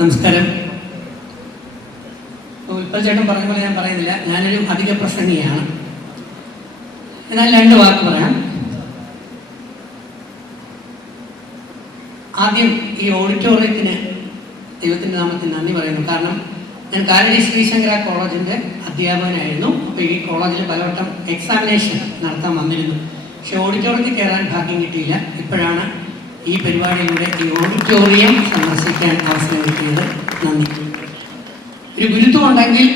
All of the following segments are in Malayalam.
നമസ്കാരം. ഉൽപ്പൽ ചേട്ടൻ പറഞ്ഞ പോലെ ഞാൻ പറയുന്നില്ല, ഞാനൊരു അധിക പ്രസംഗിയാണ്. എന്നാൽ 2 വാക്ക് പറയാം. ആദ്യം ഈ ഓഡിറ്റോറിയത്തിന് ദൈവത്തിൻ്റെ നാമത്തിൽ നന്ദി പറയുന്നു. കാരണം ഞാൻ കാലടി ശ്രീശങ്കര കോളേജിൻ്റെ അധ്യാപകനായിരുന്നു. അപ്പോൾ ഈ കോളേജിൽ പലവട്ടം എക്സാമിനേഷൻ നടത്താൻ വന്നിരുന്നു. പക്ഷെ ഓഡിറ്റോറിയത്തിൽ കയറാൻ ഭാഗ്യം കിട്ടിയില്ല. ഇപ്പോഴാണ് ഈ പരിപാടിയിലൂടെ ഈ ഓഡിറ്റോറിയം സന്ദർശിക്കാൻ അവസരം കിട്ടിയത്. നന്ദി. ഒരു ഗുരുത്വം ഉണ്ടെങ്കിൽ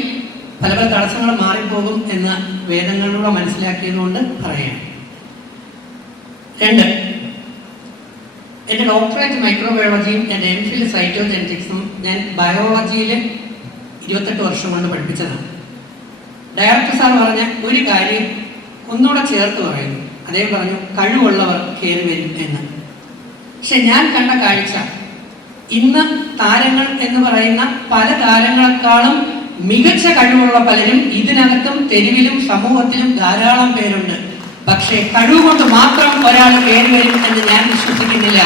പല പല തടസ്സങ്ങൾ മാറിപ്പോകും എന്ന് വേദങ്ങളിലൂടെ മനസ്സിലാക്കിയതുകൊണ്ട് പറയാം. 2, എൻ്റെ ഡോക്ടറേറ്റ് മൈക്രോബയോളജിയും എൻ്റെ എംഫിൽ സൈറ്റോജെനറ്റിക്സും ഞാൻ ബയോളജിയിൽ 28 വർഷം കൊണ്ട് പഠിപ്പിച്ചതാണ്. ഡയറക്ടർ സാർ പറഞ്ഞ ഒരു കാര്യം ഒന്നുകൂടെ ചേർത്ത് പറയുന്നു. അദ്ദേഹം പറഞ്ഞു, കഴിവുള്ളവർ കയറി വരും എന്ന്. പക്ഷെ ഞാൻ കണ്ട കാഴ്ച, ഇന്ന് താരങ്ങൾ എന്ന് പറയുന്ന പല താരങ്ങളെക്കാളും മികച്ച കഴിവുള്ള പലരും ഇതിനകത്തും തെരുവിലും സമൂഹത്തിലും ധാരാളം പേരുണ്ട്. പക്ഷെ കഴിവുകൊണ്ട് മാത്രം ഒരാൾ കയറി വരും എന്ന് ഞാൻ വിശ്വസിക്കുന്നില്ല.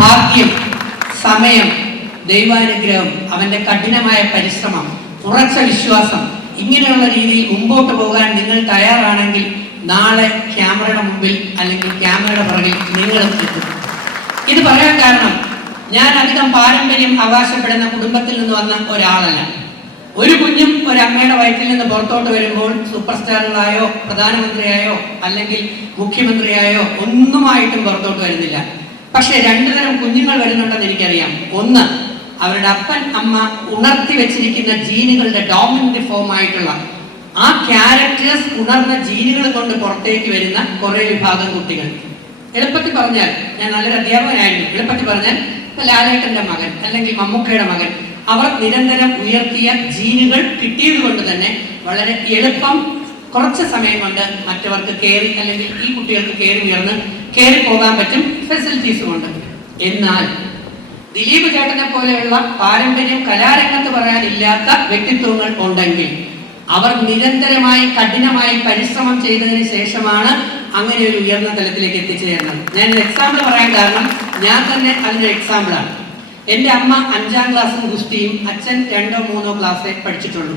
ഭാഗ്യം, സമയം, ദൈവാനുഗ്രഹം, അവന്റെ കഠിനമായ പരിശ്രമം, ഉറച്ച വിശ്വാസം, ഇങ്ങനെയുള്ള രീതിയിൽ മുമ്പോട്ട് പോകാൻ നിങ്ങൾ തയ്യാറാണെങ്കിൽ നാളെ ക്യാമറയുടെ മുമ്പിൽ അല്ലെങ്കിൽ ക്യാമറയുടെ പുറകിൽ നിങ്ങളും എത്തും. ഇത് പറയാൻ കാരണം, ഞാൻ അധികം പാരമ്പര്യം അവകാശപ്പെടുന്ന കുടുംബത്തിൽ നിന്ന് വന്ന ഒരാളല്ല. ഒരു കുഞ്ഞും ഒരമ്മയുടെ വയറ്റിൽ നിന്ന് പുറത്തോട്ട് വരുമ്പോൾ സൂപ്പർ സ്റ്റാറുകളായോ പ്രധാനമന്ത്രിയായോ അല്ലെങ്കിൽ മുഖ്യമന്ത്രിയായോ ഒന്നുമായിട്ടും പുറത്തോട്ട് വരുന്നില്ല. പക്ഷെ 2 തരം കുഞ്ഞുങ്ങൾ വരുന്നുണ്ടെന്ന് എനിക്കറിയാം. ഒന്ന്, അവരുടെ അപ്പൻ അമ്മ ഉണർത്തി വെച്ചിരിക്കുന്ന ജീനുകളുടെ ഡോമിനന്റ് ഫോം ആയിട്ടുള്ള ആ ക്യാരക്ടേഴ്സ് ഉണർന്ന ജീനുകൾ കൊണ്ട് പുറത്തേക്ക് വരുന്ന കുറെ വിഭാഗം കുട്ടികൾ. എളുപ്പത്തിൽ പറഞ്ഞാൽ, ഞാൻ നല്ലൊരു അധ്യാപകനായിരുന്നു. എളുപ്പത്തിൽ പറഞ്ഞാൽ, ലാലേട്ടന്റെ മകൻ അല്ലെങ്കിൽ മമ്മൂക്കയുടെ മകൻ, അവർ നിരന്തരം ഉയർത്തിയ ജീനുകൾ കിട്ടിയത് കൊണ്ട് തന്നെ വളരെ എളുപ്പം കുറച്ച് സമയം കൊണ്ട് മറ്റവർക്ക് കയറി അല്ലെങ്കിൽ ഈ കുട്ടികൾക്ക് കയറി പോകാൻ പറ്റും, ഫെസിലിറ്റീസ് കൊണ്ട്. എന്നാൽ ദിലീപ് ചേട്ടനെ പോലെയുള്ള പാരമ്പര്യം കലാരംഗത്ത് പറയാനില്ലാത്ത വ്യക്തിത്വങ്ങൾ ഉണ്ടെങ്കിൽ അവർ നിരന്തരമായി കഠിനമായി പരിശ്രമം ചെയ്തതിന് ശേഷമാണ് അങ്ങനെ ഒരു ഉയർന്ന തലത്തിലേക്ക് എത്തിച്ചേരുന്നത്. ഞാൻ ഒരു എക്സാമ്പിൾ പറയാൻ കാരണം ഞാൻ തന്നെ അതിന്റെ എക്സാമ്പിളാണ്. എൻ്റെ അമ്മ 5ാം ക്ലാസ്സും ഗുസ്തിയും, അച്ഛൻ 2ഓ 3ഓ ക്ലാസ്സേ പഠിച്ചിട്ടുള്ളൂ.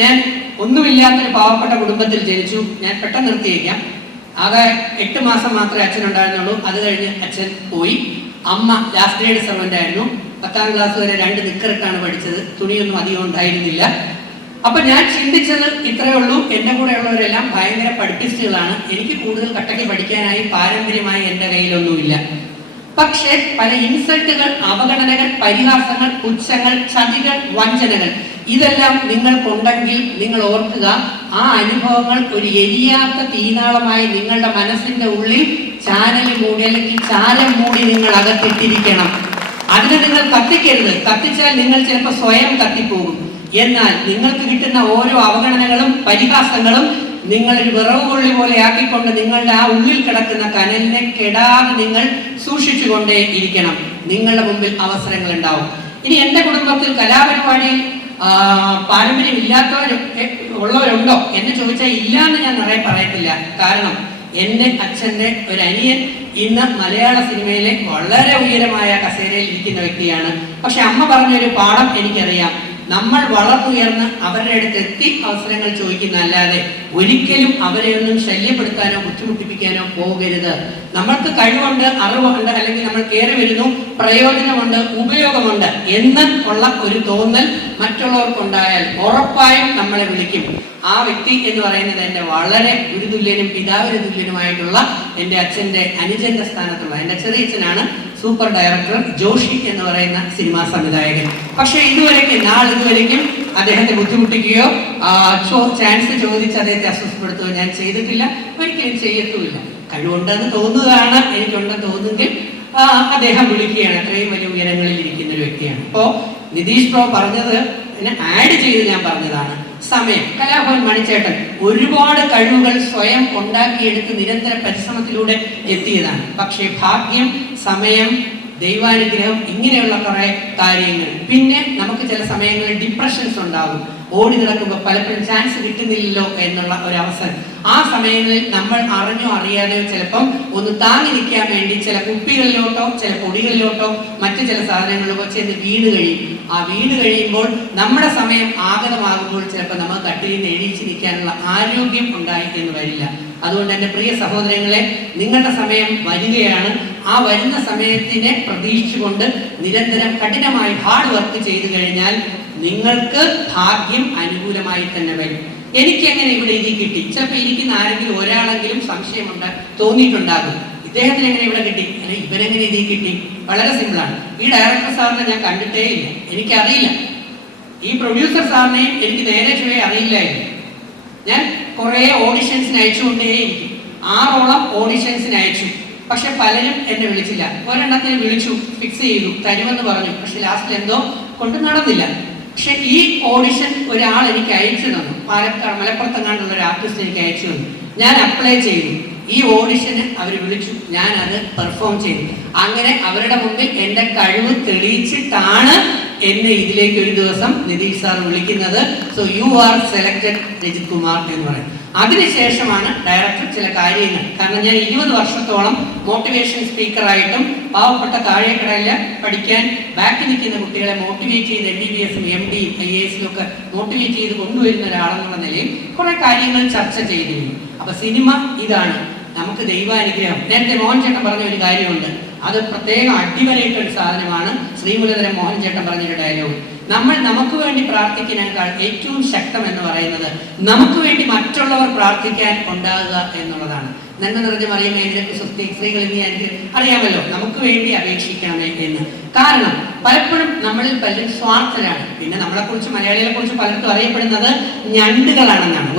ഞാൻ ഒന്നുമില്ലാത്തൊരു പാവപ്പെട്ട കുടുംബത്തിൽ ജനിച്ചു. ഞാൻ പെട്ടെന്ന് നിർത്തിയേക്കാം. ആകെ 8 മാസം മാത്രമേ അച്ഛൻ ഉണ്ടായിരുന്നുള്ളൂ. അത് കഴിഞ്ഞ് അച്ഛൻ പോയി. അമ്മ ലാസ്റ്റ് ഗ്രേഡ് സെർവൻ്റ് ആയിരുന്നു. 10ാം ക്ലാസ് വരെ 2 നിക്കറിട്ടാണ് പഠിച്ചത്. തുണിയൊന്നും അധികം ഉണ്ടായിരുന്നില്ല. അപ്പൊ ഞാൻ ചിന്തിച്ചത് ഇത്രയേ ഉള്ളൂ, എന്റെ കൂടെ ഉള്ളവരെല്ലാം ഭയങ്കര പഠിപ്പിസ്റ്റുകളാണ്. എനിക്ക് കൂടുതൽ കട്ടയ്ക്ക് പഠിക്കാനായി പാരമ്പര്യമായി എൻ്റെ കയ്യിലൊന്നുമില്ല. പക്ഷേ പല ഇൻസൾട്ടുകൾ, അവഗണനകൾ, പരിഹാസങ്ങൾ, പുച്ഛങ്ങൾ, ചതികൾ, വഞ്ചനകൾ ഇതെല്ലാം നിങ്ങൾക്കുണ്ടെങ്കിൽ നിങ്ങൾ ഓർക്കുക, ആ അനുഭവങ്ങൾ ഒരു എരിയാത്ത തീനാളമായി നിങ്ങളുടെ മനസ്സിന്റെ ഉള്ളിൽ ചാനൽ മൂടി അല്ലെങ്കിൽ ചാരം മൂടി നിങ്ങൾ അകത്തിട്ടിരിക്കണം. അതിനെ നിങ്ങൾ കത്തിക്കരുത്. കത്തിച്ചാൽ നിങ്ങൾ ചിലപ്പോൾ സ്വയം കത്തിപ്പോകും. എന്നാൽ നിങ്ങൾക്ക് കിട്ടുന്ന ഓരോ അവഗണനകളും പരിഹാസങ്ങളും നിങ്ങളൊരു വിറവ് കൊള്ളി പോലെ ആക്കിക്കൊണ്ട് നിങ്ങളുടെ ആ ഉള്ളിൽ കിടക്കുന്ന കനലിനെ കെടാതെ നിങ്ങൾ സൂക്ഷിച്ചുകൊണ്ടേ ഇരിക്കണം. നിങ്ങളുടെ മുമ്പിൽ അവസരങ്ങൾ ഉണ്ടാവും. ഇനി എൻ്റെ കുടുംബത്തിൽ കലാപരിപാടിയിൽ പാരമ്പര്യം ഉള്ളവരുണ്ടോ എന്ന് ചോദിച്ചാൽ ഇല്ല എന്ന് ഞാൻ നിറയെ പറയത്തില്ല. കാരണം എൻ്റെ അച്ഛൻ്റെ ഒരു അനിയൻ ഇന്ന് മലയാള സിനിമയിലെ വളരെ ഉയരമായ കസേരയിൽ ഇരിക്കുന്ന വ്യക്തിയാണ്. പക്ഷെ അമ്മ പറഞ്ഞൊരു പാഠം എനിക്കറിയാം. നമ്മൾ വളർന്നുയർന്ന് അവരുടെ അടുത്ത് എത്തി അവസരങ്ങൾ ചോദിക്കുന്നതല്ലാതെ ഒരിക്കലും അവരെ ഒന്നും ശല്യപ്പെടുത്താനോ ബുദ്ധിമുട്ടിപ്പിക്കാനോ പോകരുത്. നമ്മൾക്ക് കഴിവുണ്ട്, അറിവുണ്ട്, അല്ലെങ്കിൽ നമ്മൾ കയറി വരുന്നു, പ്രയോജനമുണ്ട്, ഉപയോഗമുണ്ട് എന്ന് ഉള്ള ഒരു തോന്നൽ മറ്റുള്ളവർക്കുണ്ടായാൽ ഉറപ്പായും നമ്മളെ വിളിക്കും. ആ വ്യക്തി എന്ന് പറയുന്നത് എൻ്റെ വളരെ ഗുരുതുല്യനും പിതാവിന് തുല്യനുമായിട്ടുള്ള എൻ്റെ അച്ഛൻ്റെ അനുജന്റെ സ്ഥാനത്തുള്ള എൻ്റെ ചെറിയച്ഛനാണ് സൂപ്പർ ഡയറക്ടർ ജോഷി എന്ന് പറയുന്ന സിനിമാ സംവിധായകൻ. പക്ഷെ ഇതുവരേക്കും അദ്ദേഹത്തെ ബുദ്ധിമുട്ടിക്കുകയോ ചാൻസ് ചോദിച്ച് അദ്ദേഹത്തെ അസ്വസ്ഥപ്പെടുത്തുകയോ ഞാൻ ചെയ്തിട്ടില്ല, ഒരിക്കലും ചെയ്യത്തുമില്ല. കഴിവുണ്ടെന്ന് തോന്നുകയാണ്, എനിക്കുണ്ടെന്ന് തോന്നുമെങ്കിൽ അദ്ദേഹം വിളിക്കുകയാണ്. അത്രയും വലിയ ഉയരങ്ങളിൽ ഇരിക്കുന്ന ഒരു വ്യക്തിയാണ്. അപ്പോ നിതീഷ് ബ്രോ പറഞ്ഞത് എന്നെ ആഡ് ചെയ്ത് ഞാൻ പറഞ്ഞതാണ്. സമയം, കലാഭവൻ മണിച്ചേട്ടൻ ഒരുപാട് കഴിവുകൾ സ്വയം ഉണ്ടാക്കിയെടുത്ത് നിരന്തര പരിശ്രമത്തിലൂടെ എത്തിയതാണ്. പക്ഷേ ഭാഗ്യം, സമയം, ദൈവാനുഗ്രഹം, ഇങ്ങനെയുള്ള കുറെ കാര്യങ്ങൾ. പിന്നെ നമുക്ക് ചില സമയങ്ങളിൽ ഡിപ്രഷൻസ് ഉണ്ടാകും. ഓടി നടക്കുമ്പോൾ പലപ്പോഴും ചാൻസ് കിട്ടുന്നില്ലല്ലോ എന്നുള്ള ഒരു അവസരം. ആ സമയങ്ങളിൽ നമ്മൾ അറിഞ്ഞോ അറിയാതെയോ ചിലപ്പം ഒന്ന് താങ്ങി നിൽക്കാൻ വേണ്ടി ചില കുപ്പികളിലോട്ടോ ചില പൊടികളിലോട്ടോ മറ്റു ചില സാധനങ്ങളിലോ ചെന്ന് വീണ് കഴിയും. ആ വീണ് കഴിയുമ്പോൾ നമ്മുടെ സമയം ആഗതമാകുമ്പോൾ ചിലപ്പോൾ നമ്മൾ കട്ടിലിൽ നിന്ന് എഴുതിച്ച് നിൽക്കാനുള്ള ആരോഗ്യം ഉണ്ടായി എന്ന് വരില്ല. അതുകൊണ്ട് എൻ്റെ പ്രിയ സഹോദരങ്ങളെ, നിങ്ങളുടെ സമയം വരികയാണ്. ആ വരുന്ന സമയത്തിനെ പ്രതീക്ഷിച്ചുകൊണ്ട് നിരന്തരം കഠിനമായി ഹാർഡ് വർക്ക് ചെയ്തു കഴിഞ്ഞാൽ നിങ്ങൾക്ക് ഭാഗ്യം അനുകൂലമായി തന്നെ വരും. എനിക്ക് എങ്ങനെ ഇവിടെ ഇത് കിട്ടി? ചിലപ്പോൾ ഇരിക്കുന്ന ആരെങ്കിലും ഒരാളെങ്കിലും സംശയമുണ്ട് തോന്നിയിട്ടുണ്ടാകും, ഇദ്ദേഹത്തിന് എങ്ങനെ ഇവിടെ കിട്ടി, അല്ലെ ഇവരെങ്ങനെ ഇത് കിട്ടി? വളരെ സിമ്പിളാണ്. ഈ ഡയറക്ടർ സാറിനെ ഞാൻ കണ്ടിട്ടേ ഇല്ല, എനിക്കറിയില്ല. ഈ പ്രൊഡ്യൂസർ സാറിനെയും എനിക്ക് നേരെ ചുവേ അറിയില്ലായിരുന്നു. ഞാൻ കുറേ ഓഡിഷൻസിന് അയച്ചുകൊണ്ടേയിരിക്കും. 6 ഓഡിഷൻസിന് അയച്ചു. പക്ഷെ പലരും എന്നെ വിളിച്ചില്ല. ഒരെണ്ണത്തിന് വിളിച്ചു, ഫിക്സ് ചെയ്തു, തരുമെന്ന് പറഞ്ഞു. പക്ഷെ ലാസ്റ്റിൽ എന്തോ കൊണ്ട് നടന്നില്ല. പക്ഷെ ഈ ഓഡിഷൻ ഒരാൾ എനിക്ക് അയച്ചു തന്നു. മലപ്പുറത്തെങ്ങാണ്ടുള്ള ഒരു ആർട്ടിസ്റ്റ് എനിക്ക് അയച്ചു തന്നു. ഞാൻ അപ്ലൈ ചെയ്തു. ഈ ഓഡിഷന് അവർ വിളിച്ചു, ഞാൻ അത് പെർഫോം ചെയ്തു. അങ്ങനെ അവരുടെ മുമ്പിൽ എൻ്റെ കഴിവ് തെളിയിച്ചിട്ടാണ് എന്നെ ഇതിലേക്ക് ഒരു ദിവസം നിതീഷ് സാർ വിളിക്കുന്നത്. So you are selected Rajith Kumar എന്ന് പറയും. അതിനുശേഷമാണ് ഡയറക്ടർ ചില കാര്യങ്ങൾ, കാരണം ഞാൻ 20 വർഷത്തോളം മോട്ടിവേഷൻ സ്പീക്കറായിട്ടും പാവപ്പെട്ട താഴേക്കടയില് പഠിക്കാൻ ബാക്കി നിൽക്കുന്ന കുട്ടികളെ മോട്ടിവേറ്റ് ചെയ്ത് MBBS-ഉം MD-യും IAS-ലും ഒക്കെ മോട്ടിവേറ്റ് ചെയ്ത് കൊണ്ടുവരുന്ന ഒരാളെന്നുള്ള നിലയിൽ കുറെ കാര്യങ്ങൾ ചർച്ച ചെയ്തിരുന്നു. അപ്പൊ സിനിമ ഇതാണ്, നമുക്ക് ദൈവാനുഗ്രഹം. നേരത്തെ മോഹൻ ചേട്ടൻ പറഞ്ഞ ഒരു കാര്യമുണ്ട്, അത് പ്രത്യേകം അടിവരയിട്ട ഒരു സാധനമാണ്. ശ്രീമൂലധരം മോഹൻ ചേട്ടൻ പറഞ്ഞൊരു ഡയലോഗ്, നമ്മൾ നമുക്ക് വേണ്ടി പ്രാർത്ഥിക്കുന്നതിനേക്കാൾ ഏറ്റവും ശക്തം എന്ന് പറയുന്നത് നമുക്ക് വേണ്ടി മറ്റുള്ളവർ പ്രാർത്ഥിക്കാൻ ഉണ്ടാകുക എന്നുള്ളതാണ്. നന്മ നിറഞ്ഞ മറിയമേ നിനക്ക് സ്വസ്തി, സ്ത്രീകൾ ഇനി എനിക്ക് അറിയാമല്ലോ നമുക്ക് വേണ്ടി അപേക്ഷിക്കണമേ എന്ന്. കാരണം പലപ്പോഴും നമ്മളിൽ പലരും സ്വാർത്ഥരാണ്. പിന്നെ നമ്മളെക്കുറിച്ച് മലയാളികളെ കുറിച്ച് പലർക്കും അറിയപ്പെടുന്നത് ഞണ്ടുകളാണെന്നാണ്.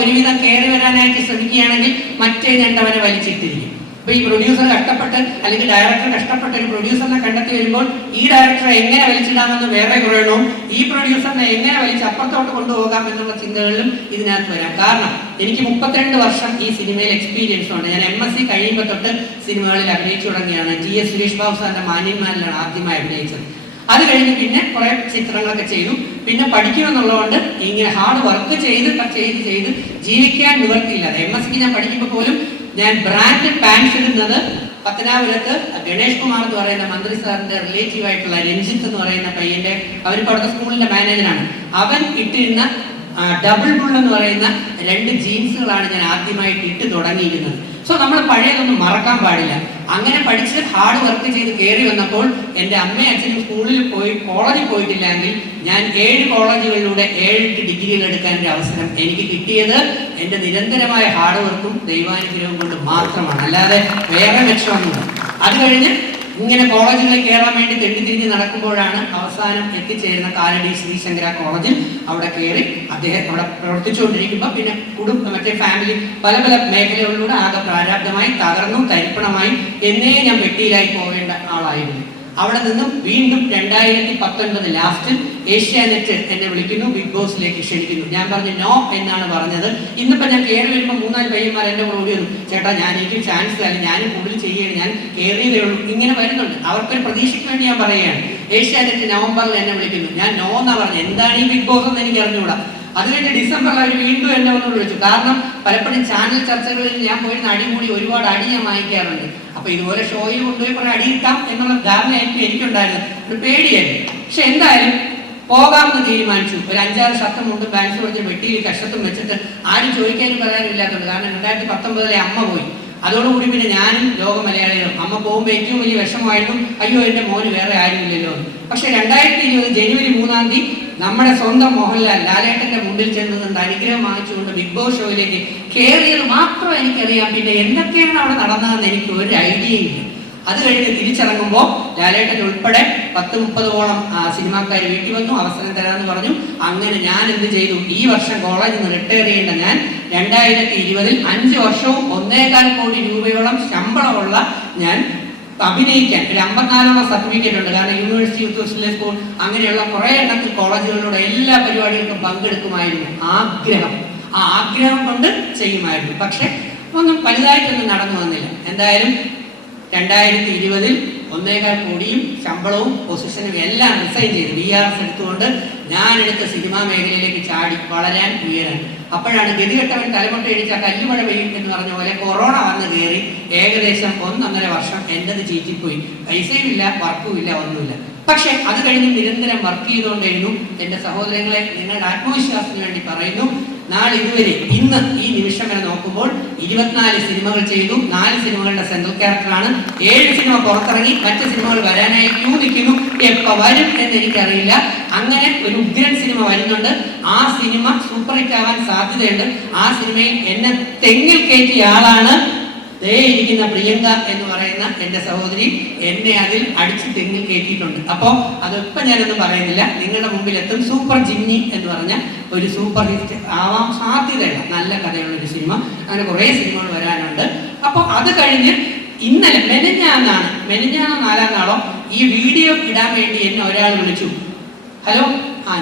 ഒരുവിധം കയറി വരാനായിട്ട് ശ്രമിക്കുകയാണെങ്കിൽ മറ്റേ ഞണ്ടവനെ വലിച്ചിട്ടിരിക്കും. അപ്പൊ ഈ പ്രൊഡ്യൂസർ കഷ്ടപ്പെട്ട് അല്ലെങ്കിൽ ഡയറക്ടർ കഷ്ടപ്പെട്ട് ഒരു പ്രൊഡ്യൂസറിനെ കണ്ടെത്തി വരുമ്പോൾ ഈ ഡയറക്ടറെ എങ്ങനെ വലിച്ചിടാമെന്ന് വേറെ കുറയണവും ഈ പ്രൊഡ്യൂസറിനെ എങ്ങനെ വലിച്ച് അപ്പുറത്തോട്ട് കൊണ്ടുപോകാം എന്നുള്ള ചിന്തകളിലും ഇതിനകത്ത് വരാം. കാരണം എനിക്ക് 32 വർഷം ഈ സിനിമയിൽ എക്സ്പീരിയൻസ് ഉണ്ട്. ഞാൻ MSc കഴിയുമ്പോൾ തൊട്ട് സിനിമകളിൽ അഭിനയിച്ചു തുടങ്ങിയാണ്. GS സുരേഷ് ബാബു സാറിന്റെ മാന്യന്മാരിലാണ് ആദ്യമായി അഭിനയിച്ചത്. അത് കഴിഞ്ഞ് പിന്നെ കുറെ ചിത്രങ്ങളൊക്കെ ചെയ്തു. പിന്നെ പഠിക്കുമെന്നുള്ളതുകൊണ്ട് ഇങ്ങനെ ഹാർഡ് വർക്ക് ചെയ്ത് ജീവിക്കാൻ നിവർത്തിയില്ലാതെ MSc ഞാൻ പഠിക്കുമ്പോൾ പോലും ഞാൻ ബ്രാൻഡ് പാൻസ് ഇടുന്നത് പത്തനാപുരത്ത് ഗണേഷ് കുമാർ എന്ന് പറയുന്ന മന്ത്രി സാറിന്റെ റിലേറ്റീവ് ആയിട്ടുള്ള രഞ്ജിത്ത് എന്ന് പറയുന്ന പയ്യന്റെ, അവർക്ക് അവിടുത്തെ സ്കൂളിന്റെ മാനേജറാണ്. അവൻ ഇട്ടിരുന്ന ഡബിൾ ബുൾ എന്ന് പറയുന്ന 2 ജീൻസുകളാണ് ഞാൻ ആദ്യമായിട്ട് ഇട്ട് തുടങ്ങിയിരുന്നത്. സോ നമ്മൾ പഴയതൊന്നും മറക്കാൻ പാടില്ല. അങ്ങനെ പഠിച്ച് ഹാർഡ് വർക്ക് ചെയ്ത് കയറി വന്നപ്പോൾ എൻ്റെ അമ്മയും അച്ഛനും സ്കൂളിൽ പോയി കോളേജിൽ പോയിട്ടില്ലെങ്കിൽ ഞാൻ 7 കോളേജുകളിലൂടെ 7-8 ഡിഗ്രികൾ എടുക്കാൻ ഒരു അവസരം എനിക്ക് കിട്ടിയത് എൻ്റെ നിരന്തരമായ ഹാർഡ് വർക്കും ദൈവാനുഗ്രഹവും കൊണ്ട് മാത്രമാണ്, അല്ലാതെ വേറെ ലക്ഷ്യമൊന്നുമില്ല. അത് കഴിഞ്ഞ് ഇങ്ങനെ കോളേജുകളിൽ കയറാൻ വേണ്ടി തെറ്റിത്തിരിഞ്ഞ് നടക്കുമ്പോഴാണ് അവസാനം എത്തിച്ചേരുന്ന കാലടി ശ്രീശങ്കര കോളേജിൽ. അവിടെ കയറി അദ്ദേഹം അവിടെ പ്രവർത്തിച്ചുകൊണ്ടിരിക്കുമ്പോൾ പിന്നെ മറ്റേ ഫാമിലി പല മേഖലകളിലൂടെ ആകെ പ്രാരാബ്ധമായി തകർന്നു തരിപ്പണമായി എന്നേ ഞാൻ വെട്ടിയിലായി പോകേണ്ട ആളായിരുന്നു. അവിടെ നിന്നും വീണ്ടും 2019 ലാസ്റ്റിൽ ഏഷ്യാനെറ്റ് എന്നെ വിളിക്കുന്നു, ബിഗ് ബോസിലേക്ക് ക്ഷണിക്കുന്നു. ഞാൻ പറഞ്ഞു നോ എന്നാണ് പറഞ്ഞത്. ഇന്നിപ്പോൾ ഞാൻ കയറി വരുമ്പോൾ 3-4 പയ്യന്മാർ എൻ്റെ കൂടെ ഓടി വന്നു, ചേട്ടാ ഞാൻ എനിക്ക് ചാൻസ് അല്ല, ഞാനും കൂടുതൽ ചെയ്യുകയാണ്, ഞാൻ കയറിയതേ ഉള്ളൂ, ഇങ്ങനെ വരുന്നുണ്ട്. അവർക്കൊരു പ്രതീക്ഷയ്ക്ക് വേണ്ടി ഞാൻ പറയുകയാണ്. ഏഷ്യാനെറ്റ് നവംബറിൽ എന്നെ വിളിക്കുന്നു. ഞാൻ നോ എന്നാ പറഞ്ഞു. എന്താണ് ഈ ബിഗ് ബോസ് എന്ന് എനിക്ക് അറിഞ്ഞുകൂടാ. അത് കഴിഞ്ഞ് ഡിസംബറിൽ അവർ വീണ്ടും എന്നെ ഒന്ന് വിളിച്ചു. കാരണം പലപ്പോഴും ചാനൽ ചർച്ചകളിൽ ഞാൻ പോയിരുന്ന അടികൂടി ഒരുപാട് അടി ഞാൻ വാങ്ങിക്കാറുണ്ട്. അപ്പൊ ഇതുപോലെ ഷോയിൽ കൊണ്ടുപോയി കുറെ അടി കിട്ടാം എന്നുള്ള ധാരണയായിരിക്കും എനിക്കുണ്ടായിരുന്നു, ഒരു പേടിയായിരുന്നു. പക്ഷെ എന്തായാലും പോകാമെന്ന് തീരുമാനിച്ചു. ഒരു 5-6 ഷർട്ടും മുണ്ടും പാൻസും വെച്ച് വെട്ടിയിൽ കഷത്തും വെച്ചിട്ട് ആരും ചോദിക്കാനും പറയാനും ഇല്ലാത്തതുകൊണ്ട്. കാരണം 2019 അമ്മ പോയി. അതോടുകൂടി പിന്നെ ഞാനും ലോക മലയാളികളും. അമ്മ പോകുമ്പോൾ ഏറ്റവും വലിയ വിഷമമായിട്ടും അയ്യോ എൻ്റെ മോന് വേറെ ആരുമില്ലല്ലോ. പക്ഷെ 2020 ജനുവരി 3-ാം തീയതി നമ്മുടെ സ്വന്തം മോഹൻലാൽ ലാലേട്ടന്റെ മുമ്പിൽ ചെന്നുകൊണ്ട് അനുഗ്രഹം വാങ്ങിച്ചുകൊണ്ട് ബിഗ് ബോസ് ഷോയിലേക്ക് കയറിയത് മാത്രം എനിക്കറിയാം. പിന്നെ എന്തൊക്കെയാണ് അവിടെ നടന്നതെന്ന് എനിക്ക് ഒരു ഐഡിയയില്ല. അത് കഴിഞ്ഞ് തിരിച്ചിറങ്ങുമ്പോൾ ലാലേട്ടൻ ഉൾപ്പെടെ 10-30ഓളം സിനിമാക്കാർ വീട്ടിൽ വന്നു, അവസരം തരാമെന്ന് പറഞ്ഞു. അങ്ങനെ ഞാൻ എന്ത് ചെയ്തു, ഈ വർഷം കോളേജിൽ നിന്ന് റിട്ടയർ ചെയ്യേണ്ട ഞാൻ 2020 5 വർഷവും 1.25 കോടി രൂപയോളം ശമ്പളമുള്ള ഞാൻ അഭിനയിക്കാൻ ഒരു 54ഓളം സർട്ടിഫിക്കറ്റ് ഉണ്ട്. കാരണം യൂണിവേഴ്സിറ്റി യൂത്ത് ഹോസ്റ്റൽ സ്കൂൾ അങ്ങനെയുള്ള കുറേ എണ്ണത്തിൽ കോളേജുകളിലൂടെ എല്ലാ പരിപാടികൾക്കും പങ്കെടുക്കുമായിരുന്നു. ആ ആഗ്രഹം കൊണ്ട് ചെയ്യുമായിരുന്നു. പക്ഷെ ഒന്നും വലുതായിട്ടൊന്നും നടന്നു വന്നില്ല. എന്തായാലും 2020 1.25 കോടിയും ശമ്പളവും പൊസിഷനും എല്ലാം റിസൈൻ ചെയ്ത് VRS എടുത്തുകൊണ്ട് ഞാനെടുത്ത സിനിമാ മേഖലയിലേക്ക് ചാടി വളരാൻ ഉയരാൻ. അപ്പോഴാണ് ഗതികെട്ടവൻ തലമുട്ട ഇടിച്ച കല്ലുമഴ പെയ്യും എന്ന് പറഞ്ഞ പോലെ കൊറോണ വന്ന് കയറി. ഏകദേശം 1.5 വർഷം എൻ്റെത് ചീറ്റിപ്പോയി. പൈസയും ഇല്ല, വർക്കും ഇല്ല, ഒന്നുമില്ല. പക്ഷെ അത് കഴിഞ്ഞ് നിരന്തരം വർക്ക് ചെയ്തുകൊണ്ടിരുന്നു. എൻ്റെ സഹോദരങ്ങളെ, നിങ്ങളുടെ ആത്മവിശ്വാസത്തിന് വേണ്ടി പറയുന്നു, നാളെ ഇതുവരെ ഇന്ന് ഈ നിമിഷം വരെ നോക്കുമ്പോൾ 24 സിനിമകൾ ചെയ്തു. 4 സിനിമകളുടെ സെൻട്രൽ ക്യാരക്ടറാണ്. 7 സിനിമ പുറത്തിറങ്ങി, മറ്റ് സിനിമകൾ വരാനായി ക്യൂ നിൽക്കുന്നു. എപ്പോൾ വരും എന്ന് എനിക്കറിയില്ല. അങ്ങനെ ഒരു ഉഗ്രൻ സിനിമ വരുന്നുണ്ട്. ആ സിനിമ സൂപ്പർ ഹിറ്റ് ആവാൻ സാധ്യതയുണ്ട്. ആ സിനിമയിൽ എന്നെ തെങ്ങിൽ കയറ്റിയ ആളാണ് ദേ ഇരിക്കുന്ന പ്രിയങ്ക എന്ന് പറയുന്ന എൻ്റെ സഹോദരി. എന്നെ അതിൽ അടിച്ച് തെങ്ങിൽ കയറ്റിയിട്ടുണ്ട്. അപ്പോൾ അതിപ്പോൾ ഞാനൊന്നും പറയുന്നില്ല, നിങ്ങളുടെ മുമ്പിൽ എത്തും. സൂപ്പർ ജിമ്മി എന്ന് പറഞ്ഞ ഒരു സൂപ്പർ ഹിറ്റ് ആവാൻ സാധ്യതയുള്ള നല്ല കഥയുള്ള ഒരു സിനിമ. അങ്ങനെ കുറേ സിനിമകൾ വരാനുണ്ട്. അപ്പോൾ അത് കഴിഞ്ഞ് ഇന്നലെ മെനഞ്ഞാന്നോ 4-ാം നാളോ ഈ വീഡിയോ ഇടാൻ വേണ്ടി എന്നെ ഒരാൾ വിളിച്ചു. ഹലോ,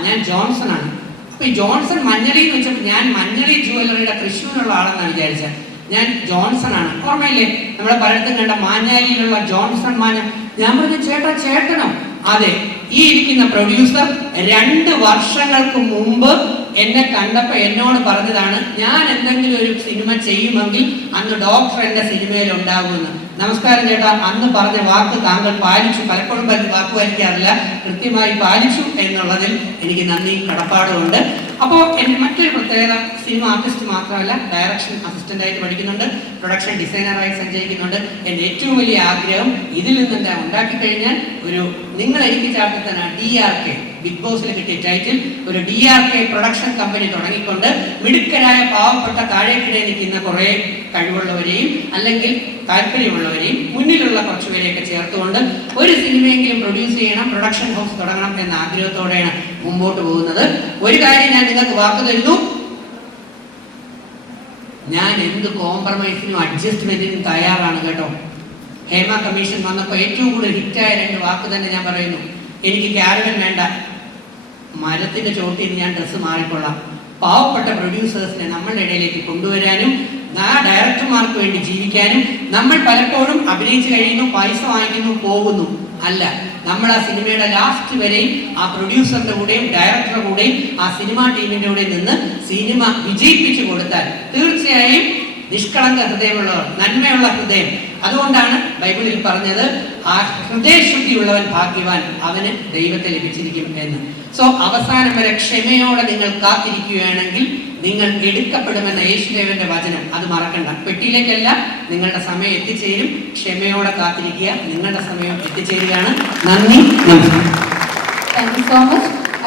ഞാൻ ജോൺസൺ ആണ്. അപ്പോൾ ഈ ജോൺസൺ മഞ്ഞളി എന്ന് വെച്ചപ്പോൾ ഞാൻ മഞ്ഞളി ജുവലറിയുടെ തൃശ്ശൂരുള്ള ആളെന്നാണ് വിചാരിച്ചത്. ഞാൻ ജോൺസൺ ആണ്. ഓർമ്മയില്ലേ, നമ്മളെ പലയിടത്തും കണ്ട മാഞ്ഞാലിയിലുള്ള ജോൺസൺ മാഞ്ഞ. ഞാൻ പറഞ്ഞു, ചേട്ടനോ? അതെ, ഈ ഇരിക്കുന്ന പ്രൊഡ്യൂസർ 2 വർഷങ്ങൾക്ക് മുമ്പ് എന്നെ കണ്ടപ്പോൾ എന്നോട് പറഞ്ഞതാണ്, ഞാൻ എന്തെങ്കിലും ഒരു സിനിമ ചെയ്യുമെങ്കിൽ അന്ന് ഡോക്ടർ എൻ്റെ സിനിമയിൽ ഉണ്ടാകുമെന്ന്. നമസ്കാരം ചേട്ടാ, അന്ന് പറഞ്ഞ വാക്ക് താങ്കൾ പാലിച്ചു. പലപ്പോഴും വാക്ക് പാലിക്കാറില്ല, കൃത്യമായി പാലിച്ചു എന്നുള്ളതിൽ എനിക്ക് നന്ദിയും കടപ്പാടുമുണ്ട്. അപ്പോൾ എൻ്റെ മറ്റൊരു പ്രത്യേകത, സിനിമ ആർട്ടിസ്റ്റ് മാത്രമല്ല, ഡയറക്ഷൻ അസിസ്റ്റൻ്റായിട്ട് പഠിക്കുന്നുണ്ട്, പ്രൊഡക്ഷൻ ഡിസൈനറായി സഞ്ചരിക്കുന്നുണ്ട്. എൻ്റെ ഏറ്റവും വലിയ ആഗ്രഹം ഇതിൽ നിന്ന് ഉണ്ടാക്കി കഴിഞ്ഞാൽ ഒരു നിങ്ങൾ എനിക്ക് ചാർത്തിത്തന്നെ DRK, ബിഗ് ബോസിൽ കിട്ടിയ ടൈറ്റിൽ, ഒരു DRK പ്രൊഡക്ഷൻ കമ്പനി തുടങ്ങിക്കൊണ്ട് മിടുക്കരായ പാവപ്പെട്ട താഴേക്കിടെ നിൽക്കുന്ന കുറേ കഴിവുള്ളവരെയും അല്ലെങ്കിൽ താല്പര്യമുള്ളവരെയും മുന്നിലുള്ള കുറച്ചുപേരെയൊക്കെ ചേർത്തുകൊണ്ട് ഒരു സിനിമയെങ്കിലും പ്രൊഡ്യൂസ് ചെയ്യണം, പ്രൊഡക്ഷൻ ഹൗസ് തുടങ്ങണം എന്ന ആഗ്രഹത്തോടെയാണ് മുമ്പോട്ട് പോകുന്നത്. ഒരു കാര്യം ഞാൻ നിങ്ങൾക്ക് വാക്ക് തരുന്നു, ഞാൻ എന്ത് കോംപ്രമൈസിനും അഡ്ജസ്റ്റ്മെന്റിനും തയ്യാറാണ് കേട്ടോ. ഹേമ കമ്മീഷൻ വന്നപ്പോൾ ഏറ്റവും കൂടുതൽ ഹിറ്റായ 2 വാക്ക് തന്നെ ഞാൻ പറയുന്നു. എനിക്ക് ക്യാരവൻ വേണ്ട, മരത്തിന്റെ ചോട്ടിൽ ഞാൻ ഡ്രസ്സ് മാറിക്കൊള്ളാം. പാവപ്പെട്ട പ്രൊഡ്യൂസേഴ്സിനെ നമ്മളുടെ ഇടയിലേക്ക് കൊണ്ടുവരാനും ആ ഡയറക്ടർമാർക്ക് വേണ്ടി ജീവിക്കാനും. നമ്മൾ പലപ്പോഴും അഭിനയിച്ചു കഴിയുന്നു, പൈസ വാങ്ങിക്കുന്നു, പോകുന്നു. അല്ല, നമ്മൾ ആ സിനിമയുടെ ലാസ്റ്റ് വരെയും ആ പ്രൊഡ്യൂസറിന്റെ കൂടെയും ഡയറക്ടറുടെ കൂടെയും ആ സിനിമാ ടീമിന്റെ കൂടെ നിന്ന് സിനിമ വിജയിപ്പിച്ചു കൊടുത്താൽ തീർച്ചയായും നിഷ്കളങ്ക ഹൃദയമുള്ളവർ, നന്മയുള്ള ഹൃദയം. അതുകൊണ്ടാണ് ബൈബിളിൽ പറഞ്ഞത്, ആ ഹൃദയശുദ്ധിയുള്ളവൻ ഭാഗ്യവാൻ, അവന് ദൈവത്തെ ലഭിച്ചിരിക്കും എന്ന്. സോ അവസാനം വരെ ക്ഷമയോടെ നിങ്ങൾ കാത്തിരിക്കുകയാണെങ്കിൽ നിങ്ങൾ എടുക്കപ്പെടുമെന്ന യേശുദേവന്റെ വചനം അത് മറക്കണ്ട. പെട്ടിയിലേക്കല്ല, നിങ്ങളുടെ സമയം എത്തിച്ചേരും. ക്ഷമയോടെ കാത്തിരിക്കുക, നിങ്ങളുടെ സമയം എത്തിച്ചേരുകയാണ്. നന്ദി, നമസ്കാരം. Thank you so much.